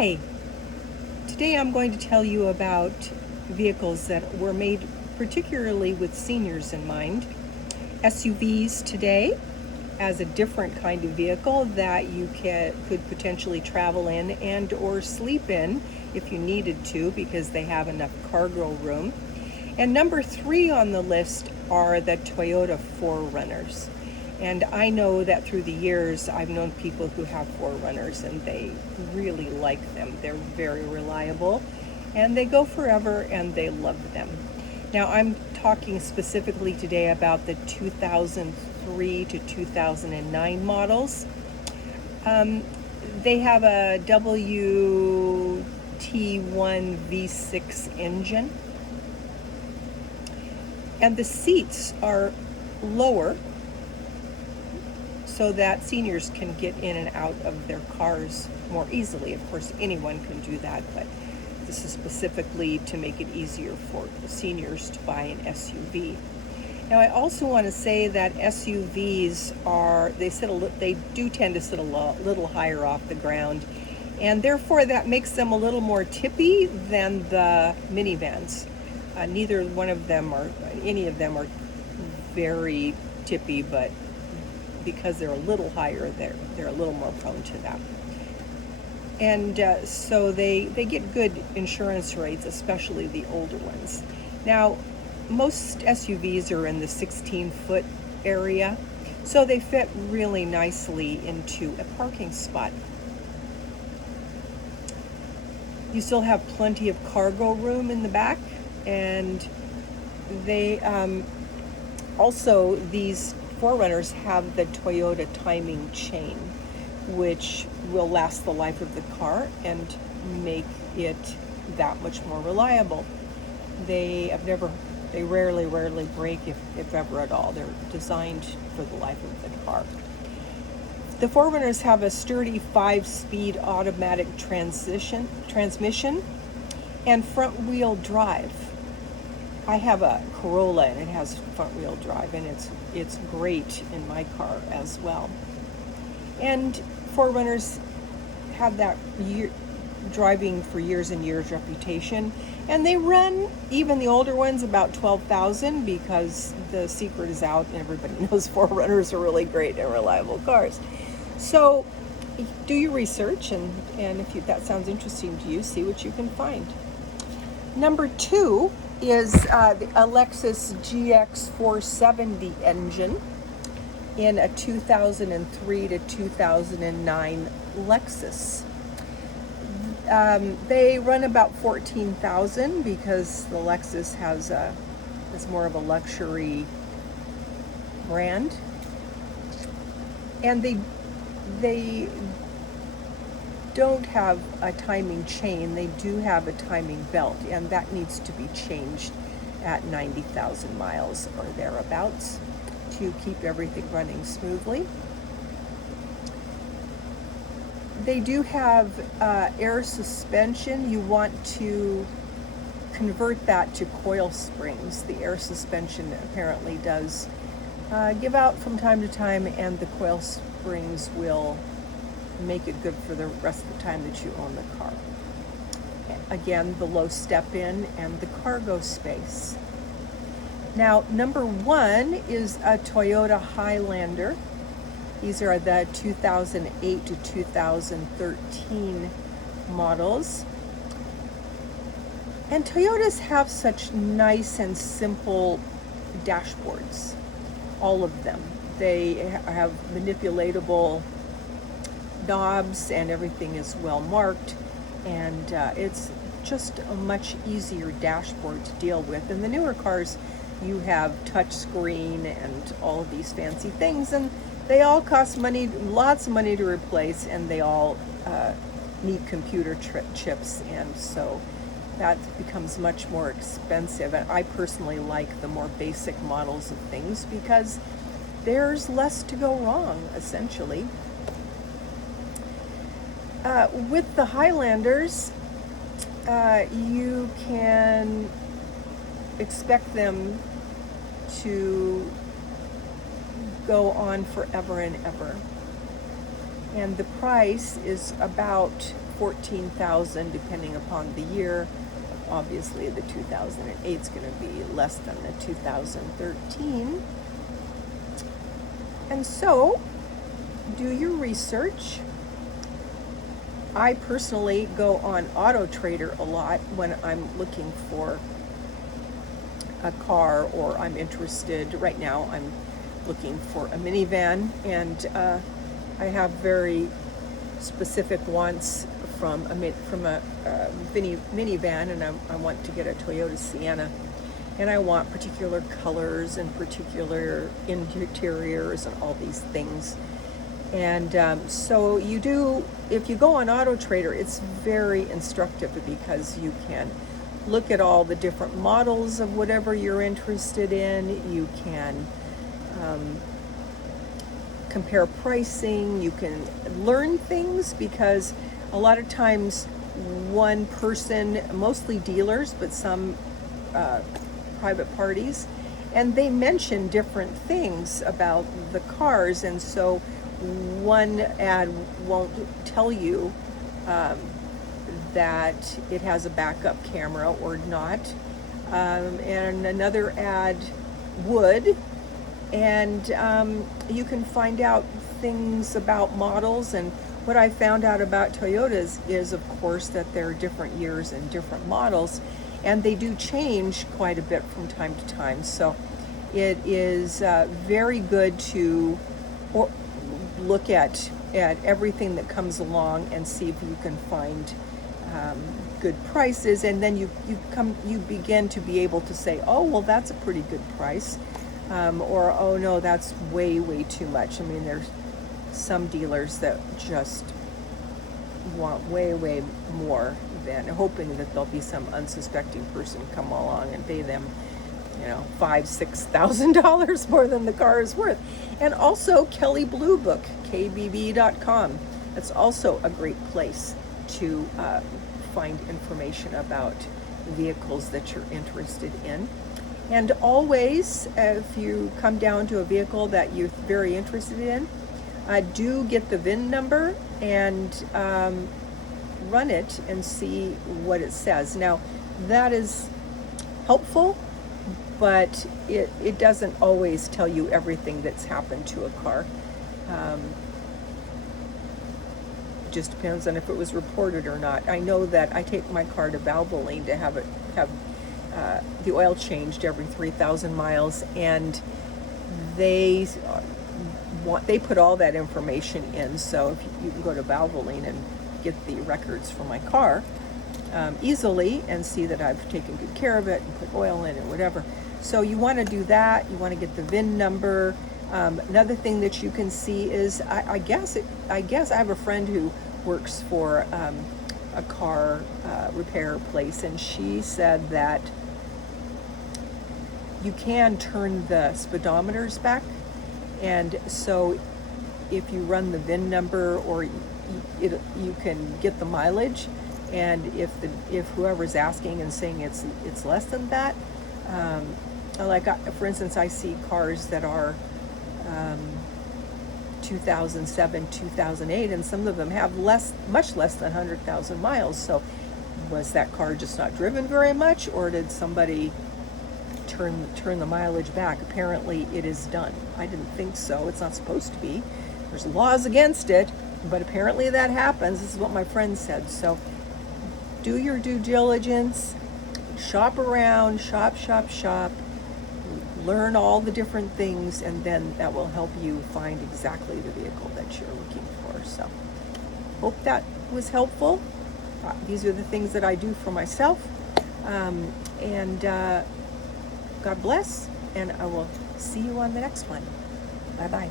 Hi, today I'm going to tell you about vehicles that were made particularly with seniors in mind. SUVs today as a different kind of vehicle that you could potentially travel in and or sleep in if you needed to because they have enough cargo room. And number 3 on the list are the Toyota 4Runners. And I know that through the years, I've known people who have 4Runners and they really like them. They're very reliable and they go forever and they love them. Now, I'm talking specifically today about the 2003 to 2009 models. They have a WT1 V6 engine, and the seats are lower so that seniors can get in and out of their cars more easily. Of course, anyone can do that, but this is specifically to make it easier for seniors to buy an SUV. Now, I also want to say that SUVs they do tend to sit a little higher off the ground, and therefore that makes them a little more tippy than the minivans. Neither one of them or any of them are very tippy, but because they're a little higher, they're a little more prone to that. And so they get good insurance rates, especially the older ones. Now, most SUVs are in the 16-foot area, so they fit really nicely into a parking spot. You still have plenty of cargo room in the back, and they also, these 4Runners have the Toyota timing chain, which will last the life of the car and make it that much more reliable. They rarely break, if ever at all. They're designed for the life of the car. The 4Runners have a sturdy 5-speed automatic transmission and front-wheel drive. I have a Corolla and it has front-wheel drive, and it's great in my car as well. And 4Runners have that driving for years and years reputation, and they run, even the older ones, about 12,000 because the secret is out and everybody knows 4Runners are really great and reliable cars. So do your research, and if that sounds interesting to you, see what you can find. Number 2 is the Lexus GX470 engine in a 2003 to 2009 Lexus. They run about 14,000 because the Lexus is more of a luxury brand, and they don't have a timing chain. They do have a timing belt, and that needs to be changed at 90,000 miles or thereabouts to keep everything running smoothly. They do have air suspension. You want to convert that to coil springs. The air suspension apparently does give out from time to time, and the coil springs will make it good for the rest of the time that you own the car. Again, the low step-in and the cargo space. Now, number 1 is a Toyota Highlander. These are the 2008 to 2013 models. And Toyotas have such nice and simple dashboards, all of them. They have manipulatable knobs and everything is well marked, and it's just a much easier dashboard to deal with. In the newer cars, you have touch screen and all of these fancy things, and they all cost money, lots of money to replace, and they all need computer chips, and so that becomes much more expensive. And I personally like the more basic models of things because there's less to go wrong, essentially. With the Highlanders, you can expect them to go on forever and ever. and the price is about $14,000 depending upon the year. Obviously, the 2008 is going to be less than the 2013. And so, do your research. I personally go on Auto Trader a lot when I'm looking for a car, or I'm interested. Right now, I'm looking for a minivan, and I have very specific wants from a minivan, and I want to get a Toyota Sienna, and I want particular colors and particular interiors and all these things. And so if you go on Auto Trader, it's very instructive because you can look at all the different models of whatever you're interested in. You can compare pricing. You can learn things, because a lot of times one person, mostly dealers, but some private parties, and they mention different things about the cars, and so one ad won't tell you that it has a backup camera or not, and another ad would, and you can find out things about models. And what I found out about Toyotas is, of course, that there are different years and different models, and they do change quite a bit from time to time. So it is very good to look at everything that comes along and see if you can find good prices, and then you begin to be able to say, oh, well, that's a pretty good price, or oh no, that's way too much. I mean, there's some dealers that just want way more than, hoping that there'll be some unsuspecting person come along and pay them, $5,000-$6,000 more than the car is worth. And also Kelley Blue Book, KBB.com. That's also a great place to find information about vehicles that you're interested in. And always, if you come down to a vehicle that you're very interested in, do get the VIN number and run it and see what it says. Now, that is helpful, but it doesn't always tell you everything that's happened to a car. It just depends on if it was reported or not. I know that I take my car to Valvoline to have the oil changed every 3,000 miles, and they put all that information in. So if you can go to Valvoline and get the records for my car easily and see that I've taken good care of it and put oil in it, whatever. So you want to do that. You want to get the VIN number. Another thing that you can see is, I guess I have a friend who works for a car repair place, and she said that you can turn the speedometers back, and so if you run the VIN number, or you can get the mileage, and if whoever's asking and saying it's less than that, for instance, I see cars that are 2007, 2008, and some of them have much less than 100,000 miles. So was that car just not driven very much, or did somebody turn the mileage back? Apparently it is done. I didn't think so. It's not supposed to be. There's laws against it, but apparently that happens. This is what my friend said. So do your due diligence, shop around, shop, learn all the different things, and then that will help you find exactly the vehicle that you're looking for. So hope that was helpful. These are the things that I do for myself. And God bless, and I will see you on the next one. Bye-bye.